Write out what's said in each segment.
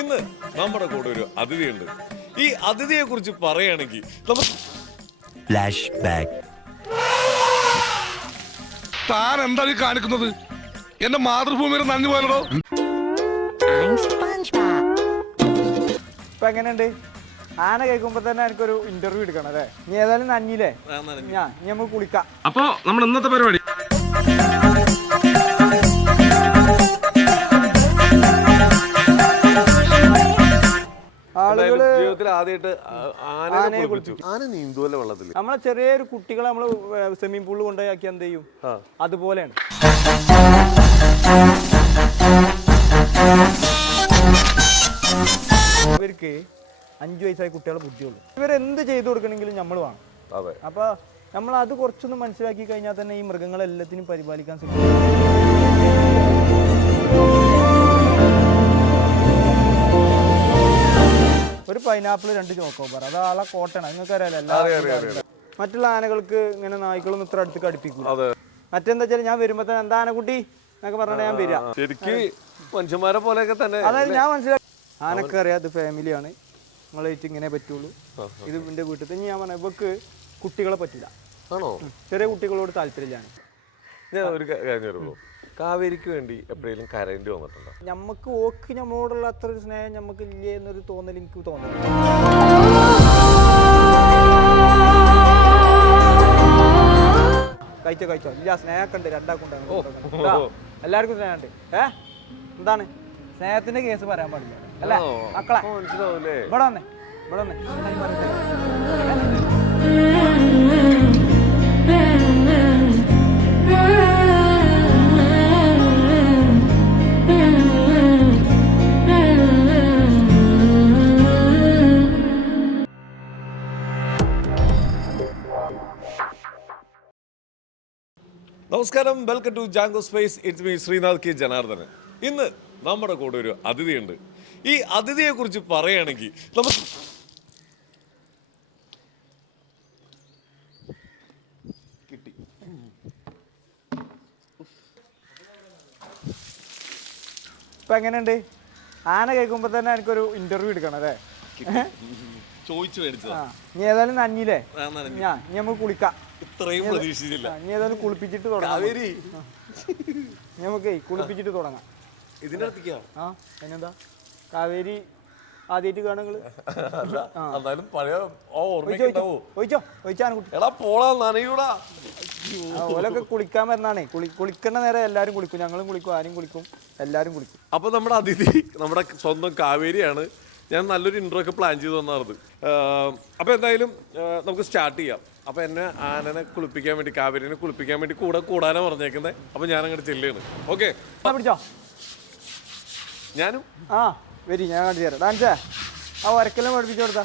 ഇന്ന് നമ്മുടെ കൂടെ ഒരു അതിഥിയുണ്ട്. ഈ അതിഥിയെ കുറിച്ച് പറയുകയാണെങ്കിൽ ഫ്ലാഷ് ബാക്ക്. താൻ എന്താ ഈ കാണിക്കുന്നത്? എന്റെ മാതൃഭൂമിയുടെ നന്ദി പോലോ. ഇപ്പൊ എങ്ങനെയുണ്ട്? ആന കേൾക്കുമ്പോ തന്നെ എനിക്കൊരു ഇന്റർവ്യൂ എടുക്കണം അല്ലേ? നീ ഏതായാലും നന്ദിയില്ലേ? ഇനി നമുക്ക് കുളിക്കാം. അപ്പൊ നമ്മൾ ഇന്നത്തെ പരിപാടി ആളുകള് ജീവിതത്തിൽ ആദ്യമായിട്ട് ആനയെ കുളിപ്പിച്ചു. ആന നീന്തുവല്ലേ വെള്ളത്തിൽ? നമ്മളെ ചെറിയൊരു കുട്ടികളെ നമ്മള് സ്വിമ്മിംഗ് പൂളിൽ കൊണ്ടുപോയി ആക്കി എന്ത് ചെയ്യും? അതുപോലെയാണ്. ഇവർക്ക് 5 വയസ്സായ കുട്ടികളെ ബുദ്ധിയുള്ളൂ. ഇവരെന്ത് ചെയ്തു കൊടുക്കണമെങ്കിലും നമ്മൾ വേണം. അപ്പൊ നമ്മൾ അത് കുറച്ചൊന്ന് മനസ്സിലാക്കി കഴിഞ്ഞാൽ തന്നെ ഈ മൃഗങ്ങളെല്ലാത്തിനും പരിപാലിക്കാൻ സാധിക്കും. ഒരു പൈനാപ്പിൾ 2 ചോക്കോബാർ, അത് ആളെ കോട്ടയാണ്. നിങ്ങൾക്ക് അറിയാലോ. മറ്റുള്ള ആനകൾക്ക് ഇങ്ങനെ നായ്ക്കളൊന്നും ഇത്ര അടുത്ത് കടുപ്പിക്കും. മറ്റെന്താ വെച്ചാൽ ഞാൻ വരുമ്പോ തന്നെ എന്താ ആനക്കുട്ടി എന്നൊക്കെ പറഞ്ഞാൽ ഞാൻ വരിക. ശരിക്കും മനുഷ്യന്മാരെ പോലെയൊക്കെ തന്നെ. അതായത് ഞാൻ മനസ്സിലാക്കി ആനക്ക് അറിയാം ഇത് ഫാമിലിയാണ്, നിങ്ങളായിട്ട് ഇങ്ങനെ പറ്റുള്ളൂ. ഇത് എന്റെ വീട്ടിൽ തന്നെ ഞാൻ പറഞ്ഞ ഇവക്ക് കുട്ടികളെ പറ്റില്ല. ആണോ? ചെറിയ കുട്ടികളോട് താല്പര്യമില്ലാണ്. ഞാൻ ഒരു കാര്യം, കാവേരിക്ക് വേണ്ടി എപ്പോഴെങ്കിലും കരയേണ്ടി വന്നിട്ടുണ്ടോ? നമുക്ക് ഓക്ക് നമ്മളോടുള്ള അത്ര ഒരു സ്നേഹം നമുക്ക് ഇല്ലേ എന്നൊരു തോന്നൽ എനിക്ക് തോന്നുന്നു. കഴിച്ചോ ഇല്ല, സ്നേഹമൊക്കെ ഉണ്ട്, രണ്ടാക്കുണ്ടാകും. എല്ലാവർക്കും സ്നേഹമുണ്ട്. എന്താണ് സ്നേഹത്തിന്റെ കേസ് പറയാൻ പാടില്ല അല്ലേ മക്കളെ? മനസ്സിലാവൂലേ? ഇവിടെ വന്നേ. നമസ്കാരം, welcome to Jango space. It's me Sreenath K Janardhanan. ഇന്ന് നമ്മുടെ കൂടെ ഒരു അതിഥിയുണ്ട്. ഈ അതിഥിയെ കുറിച്ച് പറയുകയാണെങ്കിൽ നമുക്ക് കിട്ടി. ഇപ്പൊ എങ്ങനെയുണ്ട്? ആന കേൾക്കുമ്പോ തന്നെ എനിക്കൊരു ഇന്റർവ്യൂ എടുക്കണം അല്ലേ? ചോദിച്ചു മേടിച്ചതാ. നീ ഏതായാലും നന്ദിയില്ലേ? ഇനി നമുക്ക് കുളിക്കാം. ഇത്രയും പ്രതീക്ഷിച്ചില്ല. നീ ഏതായാലും കുളിപ്പിച്ചിട്ട് തുടങ്ങാം. നമുക്ക് കുളിപ്പിച്ചിട്ട് തുടങ്ങാം. ഇതിനകത്തേക്കാ? അതിനെന്താ കാവേരി ആദ്യമായിട്ട് കാണുങ്ങള്? ഓലൊക്കെ കുളിക്കാൻ വരുന്നതാണേ. കുളിക്കുന്ന നേരം എല്ലാരും കുളിക്കും, ഞങ്ങളും കുളിക്കും, ആരും കുളിക്കും, എല്ലാരും കുളിക്കും. അപ്പൊ നമ്മുടെ അതിഥി നമ്മുടെ സ്വന്തം കാവേരിയാണ്. ഞാൻ നല്ലൊരു ഇൻട്രോ ഒക്കെ പ്ലാൻ ചെയ്ത് വന്നായിരുന്നു. അപ്പൊ എന്തായാലും നമുക്ക് സ്റ്റാർട്ട് ചെയ്യാം. അപ്പൊ എന്നെ ആനനെ കുളിപ്പിക്കാൻ വേണ്ടി, കാവേരിനെ കുളിപ്പിക്കാൻ വേണ്ടി കൂടാനാ പറഞ്ഞേക്കുന്നത്. അപ്പൊ ഞാൻ അങ്ങോട്ട് ചെല്ലുകയാണ്. ഓക്കെ, പിടിച്ചോ. ഞാനും വരി, ഞാൻ കാണിച്ചു തരാം. ഡാൻസേ ആ ഒരക്കെല്ലാം പഠിപ്പിച്ചു കൊടുത്താ.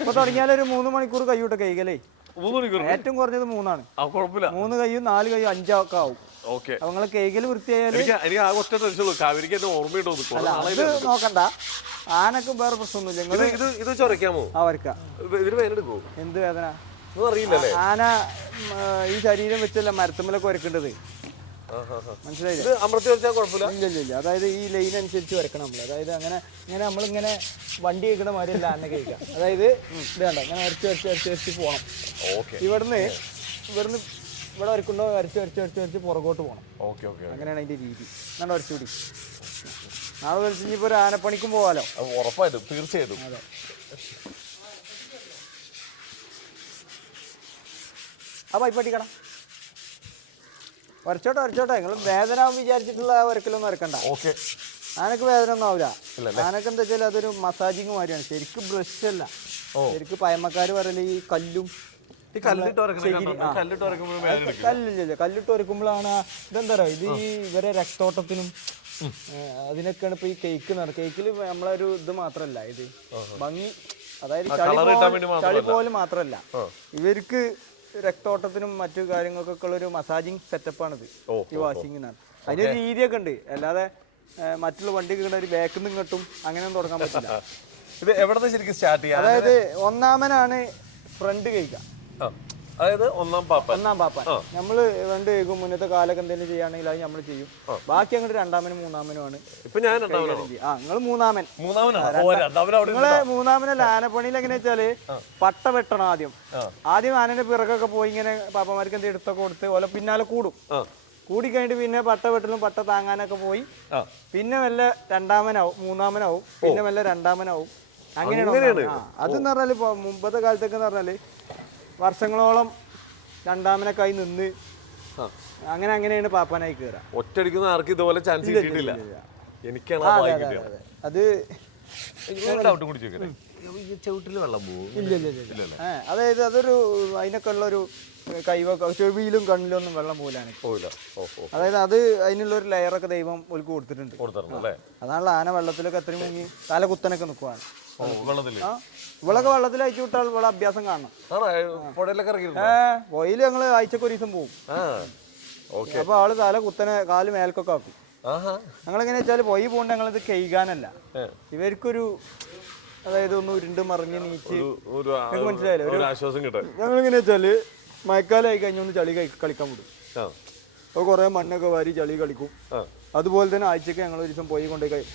ഇപ്പൊ തുടങ്ങിയാലൊരു 3 മണിക്കൂർ കൈവിട്ട കൈകലേ. 3 മണിക്കൂർ ഏറ്റവും കുറഞ്ഞത് 3 കുഴപ്പമില്ല. 3 കൈയും 4 കൈയും 5 ഒക്കെ ആവും. ഓക്കെ, അപ്പൊ നിങ്ങളെ കൈകല് വൃത്തിയായാലും എനിക്ക് ആ ഒറ്റ ടെൻഷനുള്ളൂ. കാവേരിക്ക് എന്നെ ഓർമ്മയുണ്ടോ? ഇത് നോക്കണ്ട, ആനക്കും വേറെ പ്രശ്നമൊന്നുമില്ല. ഇത് ചൊരക്കാമോ? വരക്കാം. ഇതിന് വേദന എടുക്കുമോ? എന്ത് വേദന? അറിയില്ലല്ലേ. ആന ഈ ശരീരം വെച്ചല്ല മരത്തുമ്മലൊക്കെ വരക്കേണ്ടത്, മനസ്സിലായില്ലേ? അമർത്തി വരച്ചാൽ കുഴപ്പമില്ല. ഇല്ല. അതായത് ഈ ലൈൻ അനുസരിച്ച് വരക്കണം നമ്മൾ. അതായത് ഇങ്ങനെ നമ്മളിങ്ങനെ വണ്ടി കഴിക്കണ മാതിരിയല്ല ആന കഴിക്കാം. അതായത് ഇത് വേണ്ട, ഇങ്ങനെ വരച്ച് പോകണം. ഇവിടുന്ന് ഇവിടെ വരക്കുണ്ടോ വരച്ച് പുറകോട്ട് പോകണം. അങ്ങനെയാണ് അതിന്റെ രീതി. എന്നാണ് വരച്ചുകൂടി. നാളെ വരച്ച് ഇനിയിപ്പോ ഒരു ആനപ്പണിക്കും പോവാലോ. ഉറപ്പായിട്ടും, തീർച്ചയായിട്ടും. അതെ. ആ പൈപ്പട്ടിക്കട വരച്ചോട്ടെ. നിങ്ങൾ വേദന വിചാരിച്ചിട്ടുള്ള വരക്കലൊന്നും വരക്കണ്ട. ആനക്ക് വേദന ഒന്നും ആവില്ല. ആനക്ക് എന്താ വെച്ചാൽ അതൊരു മസാജിങ് മാതിരിയാണ്. ശരിക്കും ബ്രഷ് അല്ല. ശരിക്കും പയമക്കാര് പറയല് ഈ കല്ലും കല്ലിട്ട് വരക്കുമ്പോഴാണ്. ഇതെന്താ പറയുക, ഇത് ഈ ഇവരെ രക്തോട്ടത്തിനും അതിനൊക്കെയാണ് ഇപ്പൊ ഈ കേക്ക് നടക്കുക. കേക്കില് നമ്മളൊരു ഇത് മാത്രല്ല, ഇത് ഭംഗി, അതായത് ചളി പോലും മാത്രല്ല, ഇവർക്ക് രക്തോട്ടത്തിനും മറ്റു കാര്യങ്ങൾക്കൊക്കെ ഉള്ള ഒരു മസാജിങ് സെറ്റപ്പാണിത്, ഈ വാഷിംഗ് എന്നാണ്. അതിനൊരു രീതിയൊക്കെ ഉണ്ട്. അല്ലാതെ മറ്റുള്ള വണ്ടി ഒരു ബാക്കിൽ നിന്ന് ഇങ്ങോട്ടും അങ്ങനെയൊന്നും തുടങ്ങാൻ പറ്റില്ല. ഇത് എവിടെ ശരിക്കും സ്റ്റാർട്ട് ചെയ്യാം? അതായത് ഒന്നാമനാണ് ഫ്രണ്ട് കഴിക്കുക. അതായത് ഒന്നാം പാപ്പാൻ നമ്മള് രണ്ട് ഏകും മുന്നത്തെ കാലൊക്കെ എന്തെങ്കിലും ചെയ്യുകയാണെങ്കിൽ അത് നമ്മൾ ചെയ്യും. ബാക്കി അങ്ങോട്ട് രണ്ടാമനും മൂന്നാമനുമാണ്. ഇപ്പൊ ഞാൻ നിങ്ങൾ മൂന്നാമൻ. നിങ്ങളെ മൂന്നാമനല്ല. ആനപ്പണിയിൽ എങ്ങനെ വെച്ചാല് പട്ട വെട്ടണം ആദ്യം. ആനന്റെ പിറകൊക്കെ പോയി ഇങ്ങനെ പാപ്പമാർക്ക് എന്തെങ്കിലും എടുത്തൊക്കെ കൊടുത്ത് ഓല പിന്നാലെ കൂടും. കൂടിക്കഴിഞ്ഞിട്ട് പിന്നെ പട്ട വെട്ടലും പട്ട താങ്ങാനൊക്കെ പോയി പിന്നെ വല്ല രണ്ടാമനാവും, മൂന്നാമനാവും, പിന്നെ വല്ല രണ്ടാമനാവും. അങ്ങനെയാണ്. അതെന്ന് പറഞ്ഞാല് മുമ്പത്തെ കാലത്തൊക്കെ എന്ന് പറഞ്ഞാല് വർഷങ്ങളോളം രണ്ടാമനൊക്കെ നിന്ന് അങ്ങനെയാണ് പാപ്പാനായി കയറാ. ഒറ്റടിക്കുന്ന ആർക്കും ഇതുപോലെ ചാൻസ് കിട്ടിയിട്ടില്ല. എനിക്കാണ് അത് ചവിട്ടില് വെള്ളം പോകും. ഇല്ല. അതായത് അതൊരു അതിനൊക്കെ ഉള്ളൊരു കൈവൊക്കെ ചെവിയിലും കണ്ണിലൊന്നും വെള്ളം പോലാണ്. അതായത് അത് അതിനുള്ള ഒരു ലെയറൊക്കെ ദൈവം ഒൽക്ക് കൊടുത്തിട്ടുണ്ട്. അതാണല്ലോ ആന വെള്ളത്തിലൊക്കെ എത്രയും മുങ്ങി തല കുത്തനൊക്കെ നിൽക്കുവാണ്. ഇവളൊക്കെ വെള്ളത്തിൽ അയച്ചു വിട്ടാൽ ഇവളെ അഭ്യാസം കാണണം. പൊയില് ഞങ്ങള് ആഴ്ചക്ക് ഒരു ദിവസം പോകും. അപ്പൊ ആള് തല കുത്തനെ കാല് മേൽക്കൊക്കെ ആക്കും. ഞങ്ങളെങ്ങനെ വെച്ചാല് പൊയി പോകണ്ട ഞങ്ങളിത് കെയ്യാനല്ല, ഇവർക്കൊരു അതായത് ഒന്ന് ഉരുണ്ട് മറിഞ്ഞ് നീച്ച് മനസ്സിലായല്ലോ ആശ്വാസം കിട്ടാൻ. ഞങ്ങളെങ്ങനെ വെച്ചാല് മഴക്കാലമായി കഴിഞ്ഞ ഒന്ന് ചളി കളിക്കാൻ വിടും. അപ്പോൾ കുറെ മണ്ണൊക്കെ വാരി ചളി കളിക്കും. അതുപോലെ തന്നെ ആഴ്ചക്ക് ഞങ്ങൾ ഒരു ദിവസം പോയി കൊണ്ടുപോയി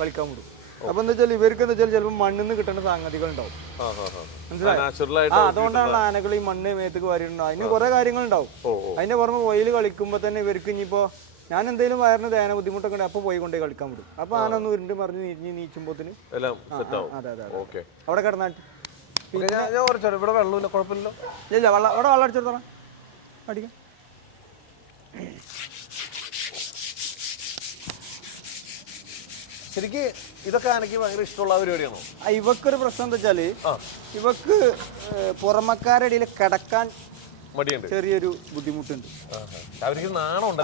കളിക്കാൻ വിടും. അപ്പൊ എന്താ വെച്ചാൽ ഇവർക്ക് എന്താ വെച്ചാൽ ചിലപ്പോൾ മണ്ണിൽ നിന്ന് കിട്ടുന്ന സംഗതികൾ ഉണ്ടാവും. മനസ്സിലായി? അതുകൊണ്ടാണ് ആനകൾ ഈ മണ്ണ് മേത്തേക്ക് വാരിയിട്ടുണ്ടാവും. അതിന് കുറെ കാര്യങ്ങൾ ഉണ്ടാവും. അതിന്റെ പുറമെ പൊയിൽ കളിക്കുമ്പോ തന്നെ ഇവർക്ക് ഇനിയിപ്പോ ഞാൻ എന്തെങ്കിലും വയറിന് ദേന ബുദ്ധിമുട്ടൊക്കെ ഉണ്ട് അപ്പൊ പോയി കൊണ്ടുപോയി കളിക്കാൻ വിടും. അപ്പൊ ആന ഒന്ന് ഉരുണ്ട് മറിഞ്ഞ് നീച്ചുമ്പോത്തിന് അതെ അവിടെ കിടന്നാട്ട് ഇവിടെ വെള്ളമില്ല, കുഴപ്പമില്ലല്ലോ. ഇല്ല അവിടെ വെള്ളം അടിച്ചെടുത്തോളാം. അടിക്കാം. ശരിക്ക് ഇതൊക്കെ ആനയ്ക്ക് ഭയങ്കര ഇഷ്ടമുള്ള പരിപാടിയാണോ? ഇവക്കൊരു പ്രശ്നം എന്താ വെച്ചാല് ഇവക്ക് പുറമക്കാരുടെ ഇടയിൽ കിടക്കാൻ മടിയുണ്ട്, ചെറിയൊരു ബുദ്ധിമുട്ടുണ്ട്. നാണം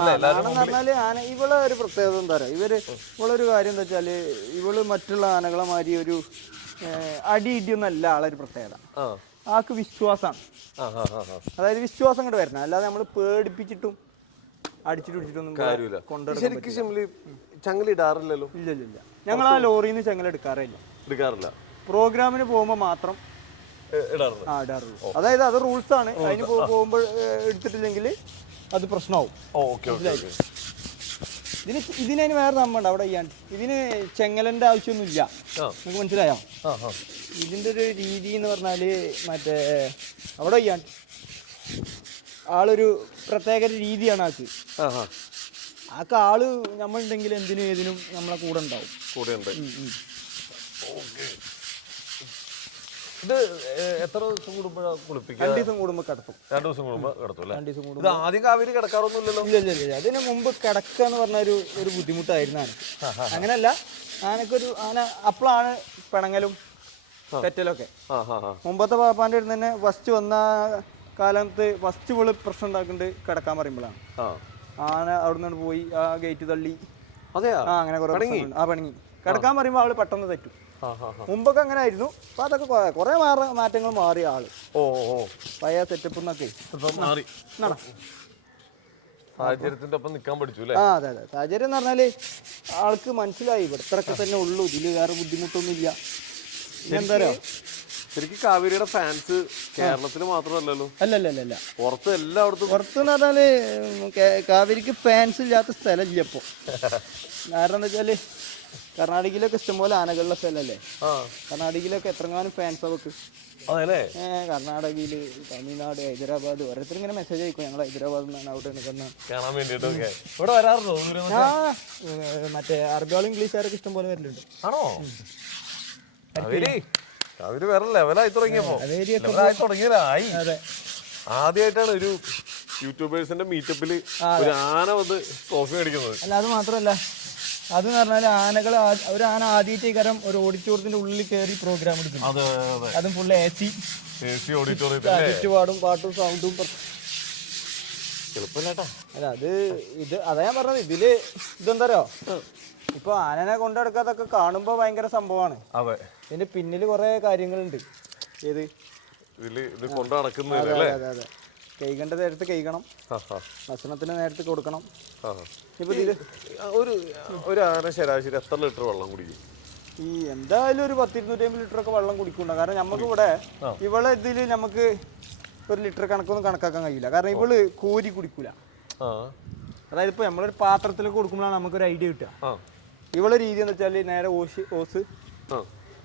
പറഞ്ഞാല് ആന ഇവളെ ഒരു പ്രത്യേകത എന്താ പറയാ, ഇവളൊരു കാര്യം എന്താ വെച്ചാല് ഇവള് മറ്റുള്ള ആനകളെ മാതിരി ഒരു അടി ഇടിയൊന്നല്ല ആളൊരു പ്രത്യേകത. ആൾക്ക് വിശ്വാസമാണ്. അതായത് വിശ്വാസം കൊണ്ട് വരണം, അല്ലാതെ നമ്മള് പേടിപ്പിച്ചിട്ടും അടിച്ചിട്ട് പിടിച്ചിട്ടൊന്നും ചങ്ങലിടാറില്ലല്ലോ. ഇല്ല ഞങ്ങൾ ആ ലോറിയിൽ നിന്ന് ചങ്ങല എടുക്കാറില്ല. പ്രോഗ്രാമിന് പോകുമ്പോ മാത്രം ഇടാറുള്ളൂ. അതായത് അത് റൂൾസ് ആണ്. അതിന് പോകുമ്പോൾ എടുത്തിട്ടില്ലെങ്കിൽ അത് പ്രശ്നമാവും. ഇതിന് വേറെ സംഭവം അവിടെ ചെയ്യാണ്ട് ഇതിന് ചെങ്ങലന്റെ ആവശ്യമൊന്നുമില്ല. നിങ്ങൾക്ക് മനസ്സിലായോ? ഇതിന്റെ ഒരു രീതി എന്ന് പറഞ്ഞാല് മറ്റേ അവിടെ ചെയ്യാണ്ട് ആളൊരു പ്രത്യേക രീതിയാണ് ആൾക്ക്. ആള് നമ്മളുണ്ടെങ്കിൽ എന്തിനും ഏതിനും നമ്മളെ കൂടെ ഉണ്ടാവും. ഇത് എത്ര ദിവസം കൂടുമ്പോഴാണ് കുളിപ്പിക്കുക? 2 ദിവസം കൂടുമ്പോൾ കിടത്തും. 2 ദിവസം കൂടുമ്പോൾ കിടത്തും അല്ലേ? 2 ദിവസം കൂടുമ്പോൾ. ആദ്യം കാവേരി കിടക്കാറൊന്നുമില്ലല്ലോ? ഇല്ല. അതിന് മുമ്പ് കിടക്കുക എന്ന് പറഞ്ഞ ഒരു ബുദ്ധിമുട്ടായിരുന്നു ആനക്ക്. അങ്ങനല്ല, ആനക്കൊരു ആന അപ്പോഴാണ് പിണങ്ങലും തെറ്റലൊക്കെ. മുമ്പത്തെ പാപ്പാൻ്റെ അടുത്ത് തന്നെ ഫസ്റ്റ് വന്ന കാലത്ത് ഫസ്റ്റ് ഇവള് പ്രശ്നം ഉണ്ടാക്കുന്നുണ്ട് കിടക്കാൻ പറയുമ്പോഴാണ്. ആന അവിടെ നിന്ന് പോയി ആ ഗേറ്റ് തള്ളി അങ്ങനെ കുറെ പിണങ്ങി കിടക്കാൻ പറയുമ്പോൾ അവള് പെട്ടെന്ന് തെറ്റും. മുമ്പൊക്കെ അങ്ങനെ ആയിരുന്നു. അപ്പൊ അതൊക്കെ കുറെ മാറ്റങ്ങൾ മാറി ആള്. പഴയ സെറ്റപ്പ് എന്നൊക്കെ സാഹചര്യത്തിന്റെ ഒപ്പം നിൽക്കാൻ പഠിച്ചു അല്ലേ? അതെ. സാഹചര്യം എന്ന് പറഞ്ഞാല് ആൾക്ക് മനസ്സിലായി ഇവിടത്തൊക്കെ തന്നെ ഉള്ളൂ, ഇതില് വേറെ ബുദ്ധിമുട്ടൊന്നും ഇല്ല. എന്താ പറയാ, ശരിക്കും കാവേരിയുടെ ഫാൻസ് കേരളത്തിൽ മാത്രമല്ലല്ലോ? അല്ല പുറത്ത് എല്ലായിടത്തും. പുറത്തെന്ന് പറഞ്ഞാല് കാവേരിക്ക് ഫാൻസ് ഇല്ലാത്ത സ്ഥലമില്ല ഇപ്പൊ. കാരണം എന്താ വെച്ചാല് കർണാടകയിലൊക്കെ ഇഷ്ടംപോലെ ആനകളുടെ സ്ഥലല്ലേ. കർണാടകയിലൊക്കെ എത്രങ്ങാനും ഫാൻസ് അവക്ക്. കർണാടകയില്, തമിഴ്നാട്, ഹൈദരാബാദ് ഓരോരുത്തർ ഇങ്ങനെ മെസ്സേജ് അയക്കും ഞങ്ങൾ ഹൈദരാബാദിൽ നിന്നാണ് അവിടെ കാണാൻ വേണ്ടിട്ട്. ഇവിടെ വരാറുണ്ടോ? മറ്റേ അറബികളും ഇംഗ്ലീഷുകാരൊക്കെ ഇഷ്ടംപോലെ വരലുണ്ട്. ആണോ? അവര് വേറെ ലെവലായി തുടങ്ങിയപ്പോ ആദ്യമായിട്ടാണ് ഒരു യൂട്യൂബേഴ്സിന്റെ മീറ്റപ്പില് ഒരു ആന വന്ന് ട്രോഫി മേടിക്കുന്നത്. അല്ല, അത് മാത്രമല്ല, അതെന്ന് പറഞ്ഞാൽ ആനകൾ ഒരു ആന ആദ്യമായിട്ടേക്കാരം ഒരു ഓഡിറ്റോറിയത്തിന്റെ ഉള്ളിൽ കയറി പ്രോഗ്രാം എടുക്കും. അതും ഫുള്ള് AC ചുറ്റുപാടും പാട്ടും സൗണ്ടും. അല്ല അതാ ഞാൻ പറഞ്ഞത്, ഇതില് ഇതെന്താരോ ഇപ്പൊ ആനനെ കൊണ്ടെടുക്കാതൊക്കെ കാണുമ്പോ ഭയങ്കര സംഭവമാണ്. ഇതിന്റെ പിന്നില് കുറെ കാര്യങ്ങളുണ്ട്. ഏത് അതെ. കൈകണ്ട നേരത്ത് കഴിക്കണം, ഭക്ഷണത്തിന് നേരത്തെ കൊടുക്കണം. ഇപ്പൊ ഒരു ആന ശരാശരി എത്ര ലിറ്റർ വെള്ളം കുടിക്കും? ഈ എന്തായാലും ഒരു 10-250 ലിറ്റർ ഒക്കെ വെള്ളം കുടിക്കണ്ട. കാരണം നമുക്ക് ഇവിടെ ഇവളെ ഇതില് നമുക്ക് ഒരു ലിറ്റർ കണക്കൊന്നും കണക്കാക്കാൻ കഴിയില്ല. കാരണം ഇവള് കോരി കുടിക്കൂല. ആ അതായത് ഇപ്പോൾ നമ്മളൊരു പാത്രത്തിലേക്ക് കൊടുക്കുമ്പോഴാണ് നമുക്കൊരു ഐഡിയ കിട്ടുക. ഇവളെ രീതി എന്ന് വെച്ചാൽ നേരെ ഓസ്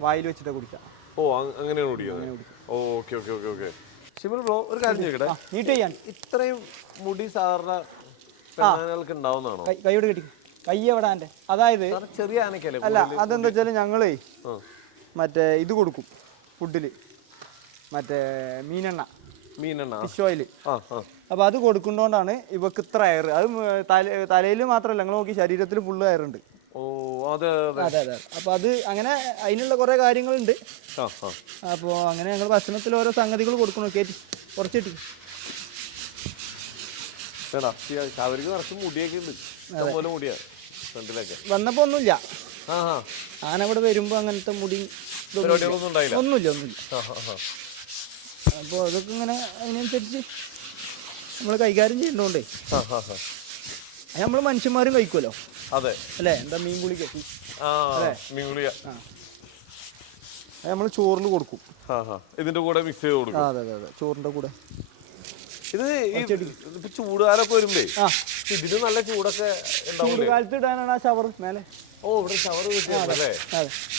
വായിൽ വെച്ചിട്ട് കുടിക്കാം. ഓ അങ്ങനെയാണ് കുടിക്കുന്നത്. Okay okay okay okay. Shibil bro ഒരു കാര്യം ചോദിക്കട്ടെ, നീട്ട് ചെയ്യാൻ ഇത്രയും മുടി സാധാരണ പെണ്ണാനകൾക്ക് ഉണ്ടാവുന്നതാണോ? കൈയോട് കെട്ടി കൈ എവിടെ എൻ്റെ, അതായത് ചെറിയ ആനക്കല്ലേ? അല്ല, അതെന്താ വെച്ചാൽ ഞങ്ങളേ മറ്റേ ഇത് കൊടുക്കും ഫുഡില്, മറ്റേ മീനെണ്ണ ഫിഷ് ഓയിൽ. അപ്പൊ അത് കൊടുക്കുന്നതുകൊണ്ടാണ് ഇവക്ക് ഇത്ര എയർ. അത് തലയിൽ മാത്രമല്ല, നിങ്ങൾ നോക്കി ശരീരത്തിൽ ഫുള്ള് എയറുണ്ട്. ഓ അതെ അതെ അതെ. അപ്പൊ അത് അങ്ങനെ അതിനുള്ള കുറെ കാര്യങ്ങളുണ്ട്. അപ്പോൾ അങ്ങനെ ഞങ്ങൾ ഭക്ഷണത്തിൽ ഓരോ സംഗതികൾ കൊടുക്കണം. കയറ്റി കുറച്ചിട്ട് മുടിയൊക്കെ ഉണ്ട്, ഇഷ്ടംപോലെ മുടിയാ ഫ്രണ്ടിലൊക്കെ. വന്നപ്പോ ഒന്നുമില്ല, ആന ഇവിടെ വരുമ്പോ അങ്ങനത്തെ മുടി ഒന്നുമില്ല. അപ്പോൾ അതൊക്കെ ഇങ്ങനെ അതിനനുസരിച്ച് നമ്മൾ കൈകാര്യം ചെയ്യുന്നോണ്ടേ നമ്മൾ മനുഷ്യന്മാരും കഴിക്കുമല്ലോ. അതെ അല്ലേ? എന്താ മീൻ പുളി കെട്ടി അല്ലേ? മീൻ പുളിയാ അത് നമ്മൾ ചോറിൽ കൊടുക്കും. ഇതിന്റെ കൂടെ മിക്സ് ചെയ്ത് കൊടുക്കും. അതെ അതെ അതെ, ചോറിന്റെ കൂടെ. ഇത് ഇപ്പൊ ചൂടുകാലൊക്കെ വരുമ്പേ ഇതിന് നല്ല ചൂടൊക്കെ ചൂട് കാലത്ത് ഇടാനാണ് ആ ഷവർ മേലെ. ഓ ഇവിടെ ഷവർ കിട്ടിയല്ലേ?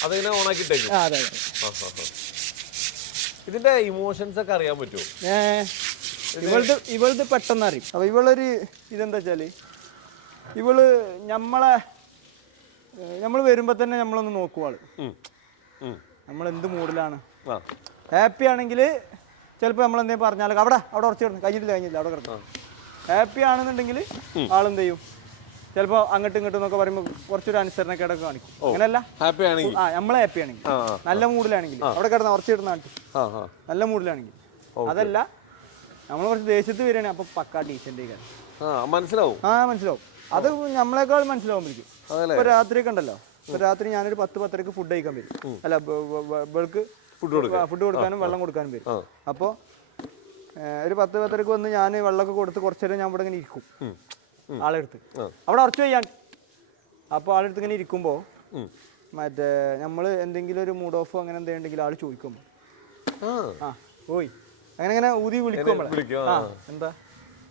അതിങ്ങനെ ഓണാക്കിട്ടേക്കും. അതെ അതെ. ഇതിന്റെ ഇമോഷൻസ് ഒക്കെ അറിയാൻ പറ്റുമോ? ഇവളത് പെട്ടെന്ന് അറിയും. അപ്പൊ ഇവളൊരു ഇതെന്താ വെച്ചാല്, ഇവള് നമ്മൾ വരുമ്പോ തന്നെ നമ്മളൊന്ന് നോക്കുവാള് നമ്മൾ എന്ത് മൂഡിലാണ്. ഹാപ്പി ആണെങ്കിൽ ചിലപ്പോൾ നമ്മൾ എന്തെങ്കിലും പറഞ്ഞാൽ അവിടെ ഉറച്ചു കിടന്നു, കഴിഞ്ഞില്ല അവിടെ കിടക്കണം. ഹാപ്പി ആണെന്നുണ്ടെങ്കിൽ ആളെന്ത് ചെയ്യും, ചിലപ്പോൾ അങ്ങോട്ടും ഇങ്ങോട്ടും എന്നൊക്കെ പറയുമ്പോൾ കുറച്ചൊരു അനുസരണക്കേടൊക്കെ കാണിക്കും. അങ്ങനെയല്ല, ഹാപ്പി ആണെങ്കിൽ നമ്മളെ ഹാപ്പി ആണെങ്കിൽ, നല്ല മൂഡിലാണെങ്കിൽ അവിടെ കിടന്ന് ഉറച്ചു കിടന്ന കാണിക്കും. നല്ല മൂഡിലാണെങ്കിൽ. അതല്ല, നമ്മൾ കുറച്ച് ദേശത്ത് വരികയാണെങ്കിൽ അപ്പൊ പക്കാ ഡീസന്റ് മനസ്സിലാവും. മനസ്സിലാവും. അത് നമ്മളെക്കാൾ മനസ്സിലാവുമ്പോഴേക്കും. ഇപ്പൊ രാത്രിയൊക്കെ ഉണ്ടല്ലോ, ഇപ്പൊ രാത്രി ഞാനൊരു 10-10:30 ഫുഡ് കഴിക്കാൻ വരും. അല്ല, ഇവൾക്ക് ഫുഡ് കൊടുക്കാനും വെള്ളം കൊടുക്കാനും വരും. അപ്പോൾ ഒരു 10-10:30 വന്ന് ഞാൻ വെള്ളമൊക്കെ കൊടുത്ത് കുറച്ചു നേരം ഞാൻ ഇവിടെ ഇങ്ങനെ ഇരിക്കും ആളെടുത്ത്, അവിടെ ഉറച്ചു ചെയ്യാൻ. അപ്പോൾ ആളെടുത്ത് ഇങ്ങനെ ഇരിക്കുമ്പോൾ മറ്റേ നമ്മൾ എന്തെങ്കിലും ഒരു മൂഡ് ഓഫ് അങ്ങനെ എന്തെങ്കിലും ഉണ്ടെങ്കിൽ ആൾ ചോദിക്കുമ്പോൾ ഓയ് അങ്ങനെ ഊതി വിളിക്കും നമ്മളെ. എന്താ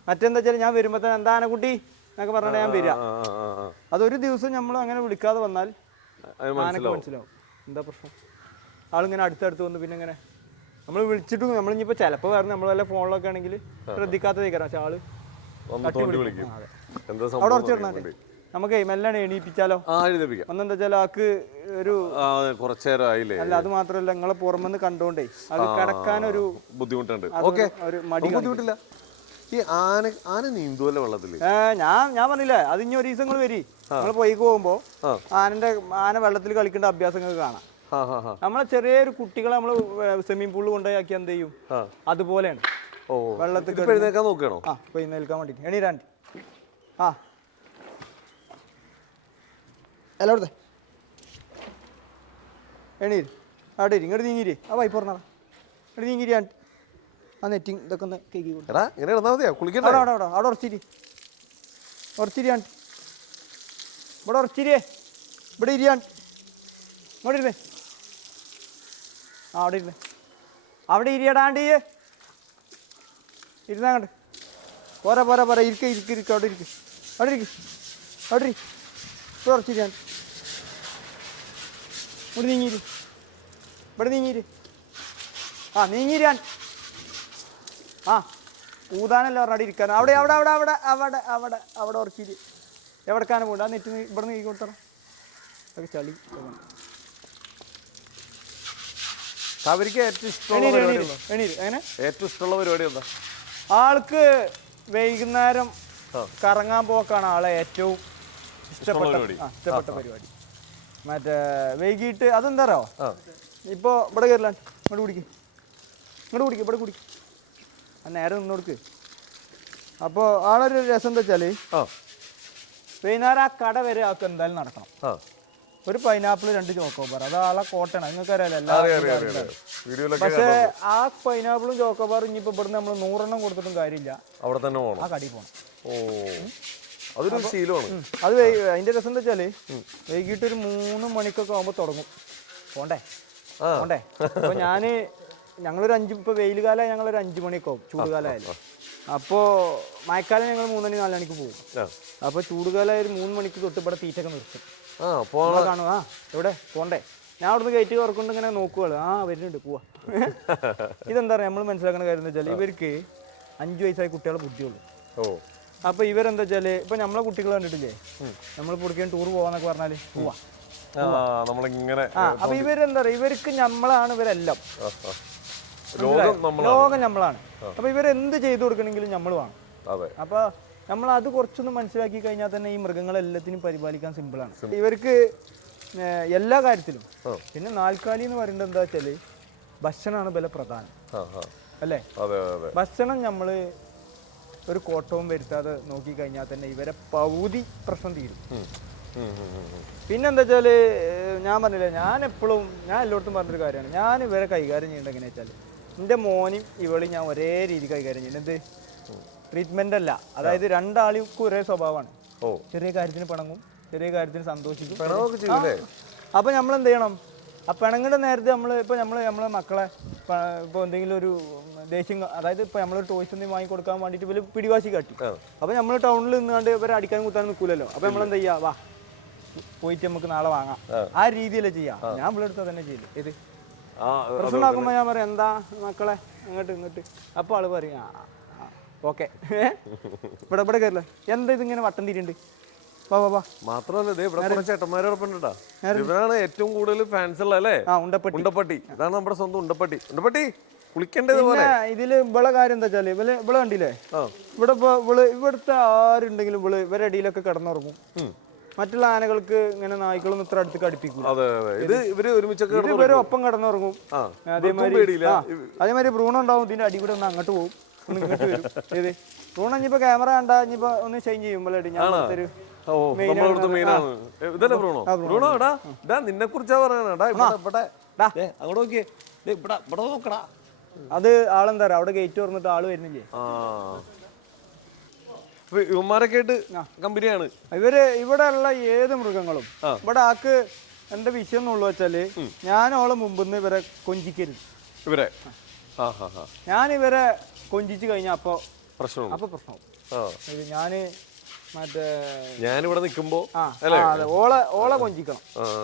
മറ്റെന്താ വെച്ചാൽ ഞാൻ വരുമ്പോ തന്നെ എന്താ ആനക്കുട്ടി എന്നൊക്കെ പറഞ്ഞാൽ ഞാൻ വരിക. അതൊരു ദിവസം നമ്മൾ അങ്ങനെ വിളിക്കാതെ വന്നാൽ ആനക്ക് മനസ്സിലാവും എന്താ പ്രശ്നം. ആളിങ്ങനെ അടുത്തടുത്ത് വന്ന് പിന്നെ ഇങ്ങനെ നമ്മൾ വിളിച്ചിട്ടും നമ്മളിപ്പോ ചിലപ്പോൾ വേറെ നമ്മൾ വല്ല ഫോണിലൊക്കെ ആണെങ്കിൽ ശ്രദ്ധിക്കാത്തതേക്കാരം. പക്ഷെ ആള് അവിടെ ഉറച്ചിടണം. നമുക്ക് മെല്ലാണ് എണീപ്പിച്ചാലോ. ഒന്നെന്താ വെച്ചാൽ ആക്ക് ഒരു അല്ല, അത് മാത്രല്ല നിങ്ങളെ പുറമെന്ന് കണ്ടോണ്ടേ അത് കിടക്കാനൊരു ബുദ്ധിമുട്ടുണ്ട്. ഒരു മടി ബുദ്ധിമുട്ടില്ല. ഈ ആന നീന്തുവല്ലോ വെള്ളത്തില്? ഞാൻ പറഞ്ഞില്ലേ, അത് ഇനി ഒരു ദിവസം നിങ്ങൾ വരി, നമ്മൾ പൊയ്ക്ക് പോകുമ്പോ ആന വെള്ളത്തിൽ കളിക്കേണ്ട അഭ്യാസങ്ങൾ കാണാം. നമ്മളെ ചെറിയൊരു കുട്ടികളെ നമ്മള് സ്വിമ്മിംഗ് പൂളിൽ കൊണ്ടുപോയി എന്ത് ചെയ്യും, അതുപോലെയാണ് വെള്ളത്തിൽ എഴുന്നേൽക്കാൻ നോക്കണോ? എഴുന്നേൽക്കാൻ വേണ്ടി എണീരാണ്ടി. എല്ലായിടത്തെ എണീര് അവിടെ ഇരി, ഇങ്ങോട്ട് നീങ്ങിരി. പൈപ്പ് പറഞ്ഞാ ഇങ്ങോട്ട് നീങ്ങിരി. ആൻറ്റി നെറ്റിങ് ഇതൊക്കെ ഒന്ന് കേക്ക് അവിടെ ഉറച്ചിരി ആൻറ്റി, ഇവിടെ ഉറച്ചിരിയേ, ഇവിടെ ഇരി ആൻറ്റി. ഇങ്ങോട്ട് ഇരുന്നേ. അവിടെ ഇരുന്നേ, അവിടെ ഇരിയടാണ്ടി ഇരുന്നങ്ങോട്ട്. പോരാ ഇരിക്ക അവിടെ ഇരിക്കും. ഇവിടെ ഉറച്ചിരി ആൻറ്റി. ഇവിടെ നീങ്ങിരി, നീങ്ങിരി ആൻറ്റി. ഊതാനല്ല പറഞ്ഞാൽ ഇരിക്കാൻ. അവിടെ ഉറച്ചിരി. എവിടെക്കാനും പോകണ്ട. ആ നെറ്റ് ഇവിടെ നീക്കി കൊടുത്തറ. അതൊക്കെ ചളി. അവർക്ക് ഏറ്റവും ഇഷ്ടമുള്ള പരിപാടി എന്താ? ആൾക്ക് വൈകുന്നേരം കറങ്ങാൻ പോക്കാണ് ആളെ ഏറ്റവും ഇഷ്ടപ്പെട്ട പരിപാടി. മറ്റേ വൈകിട്ട് അതെന്താ അറിയോ, ഇപ്പൊ ഇവിടെ കയറില്ല, ഇങ്ങോട്ട് കുടിക്കും, ഇവിടെ കുടിക്കും. നേരെ നിന്ന് കൊടുക്ക്. അപ്പോൾ ആളൊരു രസം എന്താ വെച്ചാല് വൈകുന്നേരം ആ കട വരെ ആൾക്ക് എന്തായാലും നടക്കണം. ഒരു പൈനാപ്പിൾ 2 ചോക്കോബാർ, അത് ആളെ കോട്ടയാണ്, നിങ്ങൾക്ക് അറിയാലോ. പക്ഷേ ആ പൈനാപ്പിളും ചോക്കോബാറും ഇനിയിപ്പോ ഇവിടുന്ന് നമ്മൾ 100 എണ്ണം കൊടുത്തിട്ടും കാര്യമില്ല, അവിടെ തന്നെ പോകണം, ആ കടയിൽ പോകണം. അതൊരു ശീലമാണ്. അത് അതിന്റെ രസം എന്താ വെച്ചാല് വൈകിട്ട് ഒരു 3 മണിക്കൊക്കെ ആകുമ്പോ തുടങ്ങും പോണ്ടേ. അപ്പൊ ഞാന് ഞങ്ങളൊരു 5 ഇപ്പോൾ വെയിൽ കാലമായി ഞങ്ങളൊരു 5 മണിയൊക്കെ ആവും ചൂടുകാലമായാലും. അപ്പോൾ മഴക്കാലം ഞങ്ങൾ 3 മണി 4 മണിക്ക് പോകും. അപ്പോൾ ചൂടുകാലമായ ഒരു 3 മണിക്ക് തൊട്ട് ഇവിടെ തീറ്റൊക്കെ നിർത്തും. കാണും. എവിടെ പോണ്ടേ, ഞാൻ അവിടുന്ന് ഗേറ്റ് തുറക്കൊണ്ട് ഇങ്ങനെ നോക്കുകയാണ്, വരുന്നുണ്ട് പോവാ. ഇതെന്താ പറയുക, നമ്മൾ മനസ്സിലാക്കുന്ന കാര്യം എന്താ വെച്ചാൽ ഇവർക്ക് 5 വയസ്സായ കുട്ടികളെ ബുദ്ധിയുള്ളൂ. അപ്പോൾ ഇവരെന്താ വെച്ചാൽ ഇപ്പം നമ്മളെ കുട്ടികൾ കണ്ടിട്ടില്ലേ, നമ്മൾ പൊടിക്കാൻ ടൂർ പോവാന്നൊക്കെ പറഞ്ഞാൽ പോവാ. അപ്പൊ ഇവരെന്താ പറയുക, ഇവർക്ക് നമ്മളാണ് ഇവരെല്ലാം, ലോകം നമ്മളാണ്. അപ്പൊ ഇവരെന്ത് ചെയ്തു കൊടുക്കണമെങ്കിലും നമ്മൾ വേണം. അപ്പൊ നമ്മൾ അത് കുറച്ചൊന്ന് മനസ്സിലാക്കി കഴിഞ്ഞാൽ തന്നെ ഈ മൃഗങ്ങളെല്ലാത്തിനും പരിപാലിക്കാൻ സിമ്പിളാണ്. ഇവർക്ക് എല്ലാ കാര്യത്തിലും. പിന്നെ നാൽക്കാലി എന്ന് പറയുന്നത് എന്താ വെച്ചാല് ഭക്ഷണമാണ് വില പ്രധാനം അല്ലേ. ഭക്ഷണം നമ്മള് ഒരു കോട്ടവും വരുത്താതെ നോക്കി കഴിഞ്ഞാൽ തന്നെ ഇവരെ പകുതി പ്രശ്നം തീരും. പിന്നെന്താ വെച്ചാല് ഞാൻ പറഞ്ഞില്ലേ, ഞാൻ എല്ലായിടത്തും പറഞ്ഞൊരു കാര്യമാണ്, ഞാൻ ഇവരെ കൈകാര്യം ചെയ്യേണ്ടത് എങ്ങനെയാ വെച്ചാൽ എൻ്റെ മോനും ഇവളെയും ഞാൻ ഒരേ രീതി കൈകാര്യം ചെയ്യുന്നത്. ട്രീറ്റ്മെന്റ് അല്ല, അതായത് രണ്ടാൾക്കും ഒരേ സ്വഭാവമാണ്. ചെറിയ കാര്യത്തിന് പിണങ്ങും, ചെറിയ കാര്യത്തിന് സന്തോഷിക്കും. അപ്പൊ നമ്മൾ എന്ത് ചെയ്യണം, ആ പിണങ്ങുന്ന നേരത്തെ നമ്മളെ മക്കളെ ഇപ്പോൾ എന്തെങ്കിലും ഒരു ദേഷ്യം, അതായത് ഇപ്പോൾ നമ്മളൊരു ടോയ്സ് എന്തെങ്കിലും വാങ്ങിക്കൊടുക്കാൻ വേണ്ടിയിട്ട് ഇവർ പിടിവാശി കാട്ടി. അപ്പോൾ നമ്മൾ ടൗണിൽ നിന്നുകൊണ്ട് ഇവരെ അടിക്കാൻ കുത്താൻ നിൽക്കൂലല്ലോ. അപ്പോൾ നമ്മളെന്താ ചെയ്യുക, വാ പോയിട്ട് നമുക്ക് നാളെ വാങ്ങാം, ആ രീതിയിലേ ചെയ്യാം. ഞാൻ ഇവിടെടുത്താൽ തന്നെ ചെയ്യില്ല. ഇത് പ്രശ്നമാക്കുമ്പോൾ ഞാൻ പറയാം, എന്താ മക്കളെ ഇങ്ങോട്ട്. അപ്പോൾ ആള് പറയും ഓക്കെ, ഇവിടെ കയറില്ല, എന്താ ഇതിങ്ങനെ വട്ടം തിരിയുണ്ട്. മാത്രമല്ല ചേട്ടന്മാരോടൊപ്പം ഇവരാണ് ഏറ്റവും കൂടുതൽ ഫാൻസ് ഉള്ള അല്ലേ. ഉണ്ടപ്പട്ടി, ഇതാണ് നമ്മുടെ സ്വന്തം ഉണ്ടപ്പട്ടി. കുളിക്കേണ്ടത് പോലെ ഇതില് ഇവളെ കാര്യം എന്താ വെച്ചാല് ഇവളെ കണ്ടില്ലേ, ഇവിടുത്തെ ആരുണ്ടെങ്കിലും ഇവരെ അടിയിലൊക്കെ കിടന്നുറങ്ങും. മറ്റുള്ള ആനകൾക്ക് ഇങ്ങനെ നായ്ക്കളൊന്നും ഇത്ര അടുത്ത് കടുപ്പിക്കും. ഇവര് ഒപ്പം കിടന്നുറങ്ങും. അതേമാതിരി ഭ്രൂണം ഉണ്ടാവും, ഇതിന്റെ അടി കൂടെ ഒന്ന് അങ്ങോട്ട് പോകും, ഒന്ന് ഇങ്ങോട്ട് വരും. ഏത് ഭ്രൂണം ഇനിയിപ്പോ ക്യാമറ കണ്ടാ ഇനിയിപ്പോ ഒന്ന് ഷൈൻ ചെയ്യുമ്പോഴേ ഞാൻ നിന്നെ കുറിച്ചാ പറയാനാ. അങ്ങോട്ട് നോക്കിയേ, ഇവിടെ നോക്കടാ. അത് ആളെന്താ പറയാ, അവിടെ ഗേറ്റ് തുറന്നിട്ട് ആള് വരുന്നില്ലേ. ഇവന്മാരൊക്കെ ആയിട്ട് കമ്പനിയാണ് ഇവിടെ ഉള്ള ഏത് മൃഗങ്ങളും. ഇവിടെ ആക്ക് എന്താ വിഷയം എന്നുള്ളു വെച്ചാല്, ഞാൻ ഓളെ മുമ്പിന്ന് ഇവരെ കൊഞ്ചിക്കരുത്. ഞാൻ ഇവരെ കൊഞ്ചിച്ചു കഴിഞ്ഞാൽ അപ്പൊ പ്രശ്നവും. ഞാന് ഞാനിവിടെ നിൽക്കുമ്പോ ഓളെ കൊഞ്ചിക്കണം.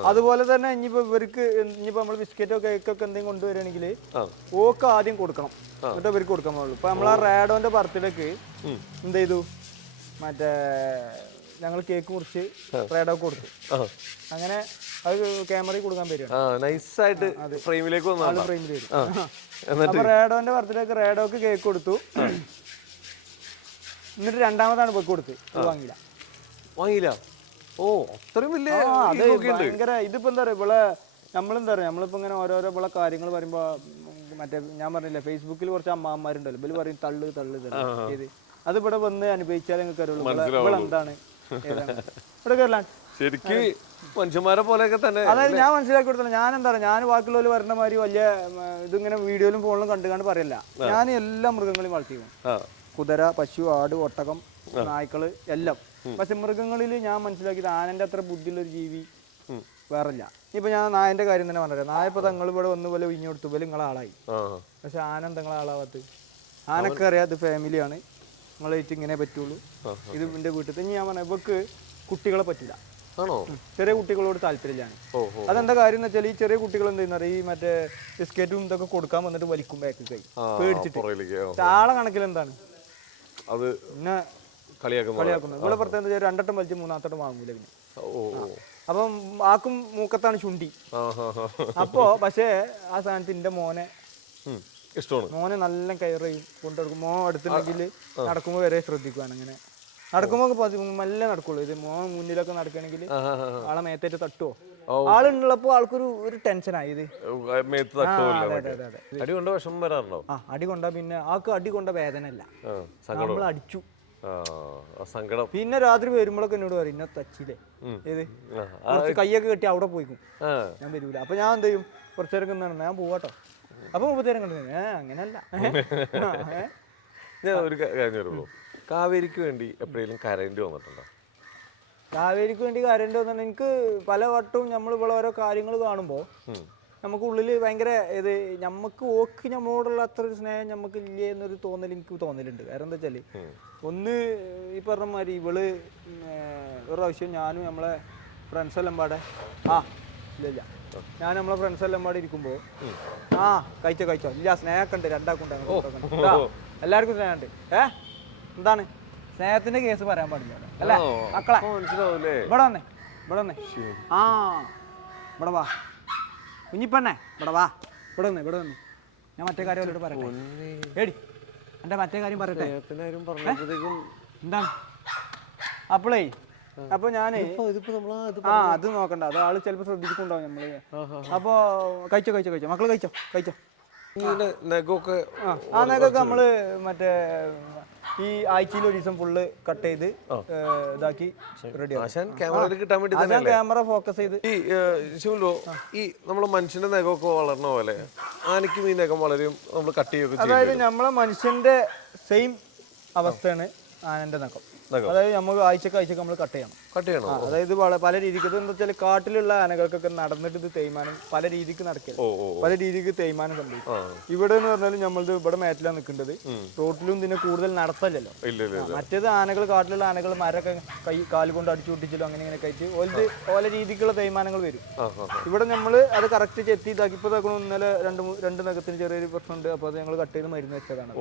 അതുപോലെ തന്നെ ഇനിയിപ്പോ ഇവർക്ക് ഇനിയിപ്പോ നമ്മള് ബിസ്ക്കറ്റോ കേക്കൊക്കെ എന്തെങ്കിലും കൊണ്ടുവരികയാണെങ്കിൽ ഓക്ക് ആദ്യം കൊടുക്കണം, എന്നിട്ട് ഇവർക്ക് കൊടുക്കാൻ പാടുള്ളൂ. ഇപ്പൊ നമ്മളാ റേഡോന്റെ ബർത്ത്ഡേക്ക് എന്ത് ചെയ്തു, ഞങ്ങൾ കേക്ക് മുറിച്ച് റേഡോ കൊടുത്തു. അങ്ങനെ അത് ക്യാമറയിൽ കൊടുക്കാൻ പറ്റും, ഫ്രെയിമിലേക്ക് വരും. അപ്പൊ റേഡോന്റെ ബർത്ത്ഡേക്ക് റേഡോക്ക് കേക്ക് കൊടുത്തു. എന്നിട്ട് രണ്ടാമതാണ് പോയി കൊടുത്ത്, വാങ്ങിയില്ല. ഓ അത്രയും വലിയ ഭയങ്കര. ഇതിപ്പോ എന്താ പറയാ, നമ്മളെന്താ പറയാ, നമ്മളിപ്പോ ഇങ്ങനെ ഓരോരോ കാര്യങ്ങൾ പറയുമ്പോ ഞാൻ പറഞ്ഞില്ലേ, ഫേസ്ബുക്കിൽ കുറച്ച് അമ്മമാരുണ്ടല്ലോ, ഇവര് പറയും തള്ളു ഇത്. അത് ഇവിടെ വന്ന് അനുഭവിച്ചാലേ നിങ്ങൾക്ക് അറിയുള്ളൂ ഇവിടെ എന്താണ് ഇവിടെ കയറലാൻ. ശരിക്കും മനുഷ്യന്മാരെ പോലെയൊക്കെ തന്നെ. അതായത് ഞാൻ മനസ്സിലാക്കി കൊടുത്തില്ല. ഞാൻ എന്താ പറയുക, ഞാൻ ബാക്കിയുള്ളവർ പറഞ്ഞ മാതിരി വലിയ ഇതിങ്ങനെ വീഡിയോയിലും ഫോണിലും കണ്ടുകൊണ്ട് പറയല്ല. ഞാൻ എല്ലാ മൃഗങ്ങളെയും വളർത്തിക്കും, കുതിര, പശു, ആട്, ഒട്ടകം, നായ്ക്കള് എല്ലാം. പക്ഷെ മൃഗങ്ങളിൽ ഞാൻ മനസ്സിലാക്കിയത് ആനന്റെ അത്ര ബുദ്ധിയുള്ളൊരു ജീവി വേറില്ല. ഇപ്പൊ ഞാൻ നായന്റെ കാര്യം തന്നെ പറഞ്ഞത്, നായ ഇപ്പൊ തങ്ങൾ ഇവിടെ വന്ന് പോലെ വിഞ്ഞു കൊടുത്തു പോലെ നിങ്ങളെ ആളായി. പക്ഷെ ആന നിങ്ങളെ ആളാവാത്ത, ആനക്ക് അറിയാം ഇത് ഫാമിലിയാണ്, നിങ്ങളായിട്ട് ഇങ്ങനെ പറ്റുള്ളൂ, ഇത് എന്റെ വീട്ടിൽ. ഇനി ഞാൻ പറഞ്ഞ ഇവക്ക് കുട്ടികളെ പറ്റില്ല, ചെറിയ കുട്ടികളോട് താല്പര്യമില്ലാണ്. അതെന്താ കാര്യം എന്ന് വെച്ചാൽ, ഈ ചെറിയ കുട്ടികൾ എന്ത് ചെയ്യുന്ന ഈ മറ്റേ ബിസ്ക്കറ്റും ഇതൊക്കെ കൊടുക്കാൻ വന്നിട്ട് വലിക്കും ബാക്ക് കൈ പേടിച്ചിട്ട്. ആളെ കണക്കിൽ എന്താണ് അത് പിന്നെ കളിയാക്കുന്നത്. ഇവിടെ പ്രത്യേകം 2 വട്ടം വലിച്ച് 3-ാമത്തെ വട്ടം വാങ്ങൂല. പിന്നെ അപ്പം ആക്കും മൂക്കത്താണ് ചുണ്ടി. അപ്പോ പക്ഷേ ആ സ്ഥാനത്ത് എന്റെ മോനെ നല്ല കെയർ ചെയ്യും, കൊണ്ടുനടക്കും. മോൻ അടുത്തുണ്ടെങ്കിൽ നടക്കുമ്പോൾ വരെ ശ്രദ്ധിക്കുവാണ്. അങ്ങനെ നടക്കുമ്പോ നല്ല നടക്കുള്ളൂ. ഇത് മോൻ മുന്നിലൊക്കെ നടക്കുകയാണെങ്കിൽ ആളെ മേത്തേറ്റ് തട്ടുവോ, ആളുള്ളപ്പോ ആൾക്കൊരു ടെൻഷനായി. ഇത് അടി കൊണ്ടാ പിന്നെ ആൾക്ക് അടി കൊണ്ട വേദന അല്ല, നമ്മൾ അടിച്ചു. പിന്നെ രാത്രി വരുമ്പോഴൊക്കെ എന്നോട് പറയും ഇന്നെ തച്ചില്ലേ, ഏത് കയ്യൊക്കെ കെട്ടി അവിടെ പോയിക്കും, ഞാൻ വരൂല. അപ്പൊ ഞാൻ എന്ത് ചെയ്യും, കുറച്ചേരം നിന്നാണ് ഞാൻ പോവാട്ടോ. അപ്പൊ 30 കണ്ടു അങ്ങനല്ല. ഒരു കാര്യം, കാവേരിക്ക് വേണ്ടി എപ്പോഴേലും കരണ്ടി വന്നിട്ടുണ്ടോ? കാവേരിക്ക് വേണ്ടി കരണ്ടി വന്നിട്ടുണ്ട്. എനിക്ക് പല വട്ടവും നമ്മൾ ഇവിടെ ഓരോ കാര്യങ്ങൾ കാണുമ്പോൾ നമുക്ക് ഉള്ളിൽ ഭയങ്കര ഇത് നമുക്ക് ഓക്ക് നമ്മളോടുള്ള അത്ര ഒരു സ്നേഹം നമുക്ക് ഇല്ലേ എന്നൊരു തോന്നൽ എനിക്ക് തോന്നലുണ്ട്. കാരണം എന്താ വെച്ചാൽ ഒന്ന് ഈ പറഞ്ഞ മാതിരി ഇവള് ഒരു പ്രാവശ്യം ഞാനും നമ്മളെ ഫ്രണ്ട്സ് എല്ലാം പാടെ ഇല്ല ഞാൻ നമ്മളെ ഫ്രണ്ട്സ് എല്ലാം പാടെ ഇരിക്കുമ്പോൾ കഴിച്ചോ ഇല്ല സ്നേഹമൊക്കെ ഉണ്ട് രണ്ടാക്കുണ്ട് എല്ലാവർക്കും സ്നേഹമുണ്ട്. എന്താണ് സ്നേഹത്തിന്റെ കേസ് പറയാൻ പാടില്ല അല്ലേ മക്കളെ? ഇവിടെ വന്നേ ഇവിടെ വാ കുഞ്ഞിപ്പണ്ണേ ഇവിടെ വന്നേ ഞാൻ മറ്റേ കാര്യം അവരോട് പറയട്ടെ. ഏടി എന്റെ മറ്റേ കാര്യം പറയട്ടെ. എന്താണ് അപ്പോളേ അപ്പൊ ഞാന് അത് നോക്കണ്ട, അത് ആള് ചിലപ്പോ ശ്രദ്ധിച്ചിട്ടുണ്ടാവും നമ്മള്. അപ്പൊ കഴിച്ചോ മക്കള് കഴിച്ചോ. ആ നെഗൊക്കെ നമ്മള് മറ്റേ ഈ ആഴ്ചയിൽ ഒരു ദിവസം ഫുള്ള് കട്ട് ചെയ്ത് ഇതാക്കി റെഡി ക്യാമറ ഫോക്കസ് ചെയ്ത്. ഈ നമ്മളെ മനുഷ്യന്റെ നഖമൊക്കെ വളർന്ന പോലെ ആനയ്ക്കും ഈ നഖം വളരെ നമ്മൾ കട്ട് ചെയ്യുക. അതായത് നമ്മളെ മനുഷ്യന്റെ സെയിം അവസ്ഥയാണ് ആനന്റെ നഖം. അതായത് നമുക്ക് ആഴ്ചക്ക് നമ്മൾ കട്ട് ചെയ്യണം. അതായത് പല രീതിക്ക് എന്താ വെച്ചാൽ കാട്ടിലുള്ള ആനകൾക്കൊക്കെ നടന്നിട്ട് ഇത് തേയ്മാനം പല രീതിക്ക് നടക്കില്ല, പല രീതിക്ക് തേയ്മാനം സംഭവിക്കും. ഇവിടെ എന്ന് പറഞ്ഞാൽ നമ്മളത് ഇവിടെ മേറ്റിലാണ് നിൽക്കേണ്ടത്. റോട്ടിലും ഇതിനെ കൂടുതൽ നടത്തല്ലോ. മറ്റേത് ആനകൾ കാട്ടിലുള്ള ആനകൾ മരമൊക്കെ കാല് കൊണ്ട് അടിച്ചു പൊട്ടിച്ചില്ലോ അങ്ങനെ ഇങ്ങനെ കഴിച്ച് ഓല രീതിക്കുള്ള തേയ്മാനങ്ങൾ വരും. ഇവിടെ നമ്മൾ അത് കറക്റ്റ് ചെത്തി ഇതാക്കി ഇപ്പൊ ഇന്നലെ രണ്ട് നഖത്തിന് ചെറിയൊരു പ്രശ്നമുണ്ട്. അപ്പൊ അത് ഞങ്ങൾ കട്ട് ചെയ്ത് മരുന്ന് വെച്ചതാണ്.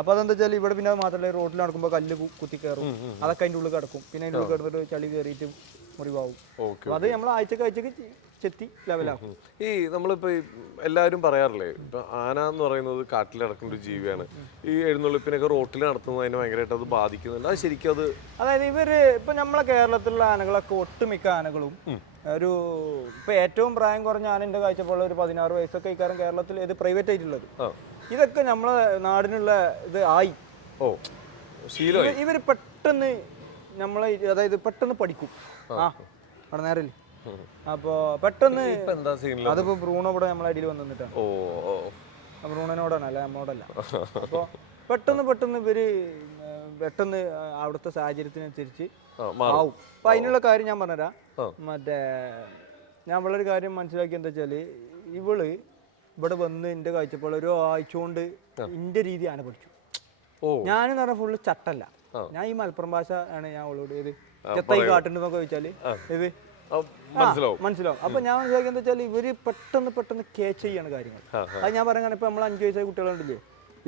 അപ്പൊ അതെന്താ വെച്ചാൽ ഇവിടെ പിന്നെ മാത്രമല്ല റോട്ടിൽ നടക്കുമ്പോൾ കല്ല് കുത്തി കയറും, അതൊക്കെ അതിൻ്റെ ഉള്ളിൽ കിടക്കും. പിന്നെ അതിൻ്റെ ഉള്ളിൽ കിടന്നിട്ട് ചളി കയറിയിട്ട് മുറിവാകും. അത് നമ്മൾ ആഴ്ചക്ക് ചെത്തി ലെവലാക്കും. ഈ നമ്മളിപ്പോ എല്ലാവരും പറയാറില്ലേ ഇപ്പൊ ആന എന്ന് പറയുന്നത് കാട്ടിൽ നടക്കുന്ന ഒരു ജീവിയാണ്. ഈ എഴുന്നള്ളിപ്പിനൊക്കെ റോട്ടിൽ നടത്തുന്നത് അതിനെ ഭയങ്കരമായിട്ട് അത് ബാധിക്കുന്നുണ്ട്. അത് ശരിക്കും അത് അതായത് ഇവര് ഇപ്പൊ നമ്മളെ കേരളത്തിലുള്ള ആനകളൊക്കെ ഒട്ടുമിക്ക ആനകളും ഒരു ഇപ്പൊ ഏറ്റവും പ്രായം കുറഞ്ഞ ആനന്റെ കാഴ്ചപ്പാടുള്ള ഒരു 16 വയസ്സൊക്കെ ഇക്കാരം കേരളത്തിൽ ഇത് പ്രൈവറ്റ് ആയിട്ടുള്ളത്. ഇതൊക്കെ നമ്മളെ നാടിനുള്ള ഇത് ആയി. ഇവര് പെട്ടെന്ന് നമ്മളെ അതായത് പെട്ടെന്ന് പഠിക്കും. അവിടെ നേരല്ലേ അപ്പൊ പെട്ടെന്ന് അതിപ്പോ ബ്രൂണോ ഇവിടെ നമ്മളെ അടിയിൽ വന്നിട്ടാണ്. ബ്രൂണനോടാണ് അല്ല നമ്മോടല്ല. അപ്പൊ പെട്ടെന്ന് ഇവര് അവിടുത്തെ സാഹചര്യത്തിനനുസരിച്ച് ആവും. അപ്പൊ അതിനുള്ള കാര്യം ഞാൻ പറഞ്ഞുതരാം. മറ്റേ ഞാൻ വളരെ കാര്യം മനസ്സിലാക്കി എന്താ വെച്ചാല് ഇവള് ഇവിടെ വന്ന് എന്റെ കാഴ്ചപ്പാട് ഒരു ആഴ്ച കൊണ്ട് ഇന്റെ രീതി ആന പഠിച്ചു. ഞാനെന്ന് പറഞ്ഞ ഫുള്ള് ചട്ടല്ല. ഞാൻ ഈ മലപ്പുറം ഭാഷ ആണ് ഞാൻ അവളോട് ഇത് ചെത്തായി കാട്ടുണ്ടെന്നൊക്കെ ചോദിച്ചാല് ഇത് മനസ്സിലാവും. അപ്പൊ ഞാൻ മനസ്സിലാക്കി എന്താ വെച്ചാൽ ഇവര് പെട്ടെന്ന് ക്യാച്ച് ചെയ്യാണ് കാര്യങ്ങൾ. അത് ഞാൻ പറയാൻ ഇപ്പൊ നമ്മൾ 5 വയസ്സായ കുട്ടികളുണ്ടല്ലേ,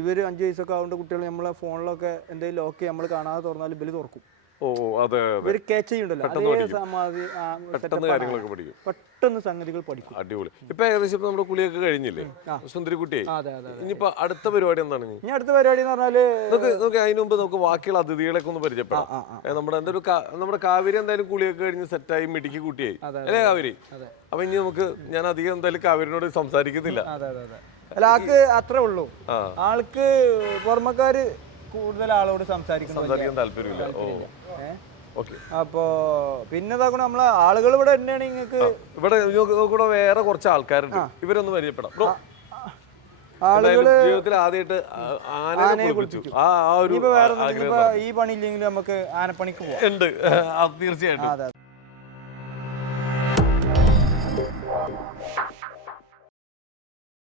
ഇവര് 5 വയസ്സൊക്കെ ആവേണ്ട കുട്ടികൾ നമ്മളെ ഫോണിലൊക്കെ എന്തെങ്കിലും ലോക്ക് നമ്മൾ കാണാതെ തുറന്നാലും ഇവര് തുറക്കും. ഇവര് ക്യാച്ച് ചെയ്യണ്ടല്ലോ, പെട്ടെന്ന് സംഗതികൾ പഠിക്കും. അടിപൊളി. ഇപ്പൊ ഏകദേശം നമ്മുടെ കുളിയൊക്കെ കഴിഞ്ഞില്ലേ സുന്ദരിക്കുട്ടിയെ? ഇനിയിപ്പോ അടുത്ത പരിപാടി എന്താണ്? ഇനി അടുത്ത പരിപാടി എന്ന് പറഞ്ഞാല് അതിന് മുമ്പ് നമുക്ക് ബാക്കിയുള്ള അതിഥികളൊക്കെ ഒന്ന് പരിചയപ്പെടാം. നമ്മുടെ കാവേരി എന്തായാലും കുളിയൊക്കെ കഴിഞ്ഞ് സെറ്റായി മിടിക്ക് കുട്ടിയായി അല്ലേ കാവേരി? അപ്പൊ ഇനി ഞാൻ അധികം എന്തായാലും കാവേരിനോട് സംസാരിക്കുന്നില്ല. അല്ല ആൾക്ക് അത്രേ ഉള്ളൂ. ആൾക്ക് പുറമക്കാര് കൂടുതൽ ആളോട് സംസാരിക്കാൻ താല്പര്യമില്ല. അപ്പൊ പിന്നെ നമ്മളെ ആളുകൾ ഇവിടെ തന്നെയാണ്. നിങ്ങൾക്ക് ഇവിടെ വേറെ കുറച്ച് ആൾക്കാരുണ്ട്, ഇവരൊന്ന് പരിചയപ്പെടാം. ജീവിതത്തിൽ ആദ്യമായിട്ട് ആനയെ കുളിച്ചു. ഈ പണി ഇല്ലെങ്കിലും നമുക്ക് ആനപ്പണിക്ക് പോവാം. ഉണ്ട് തീർച്ചയായിട്ടും.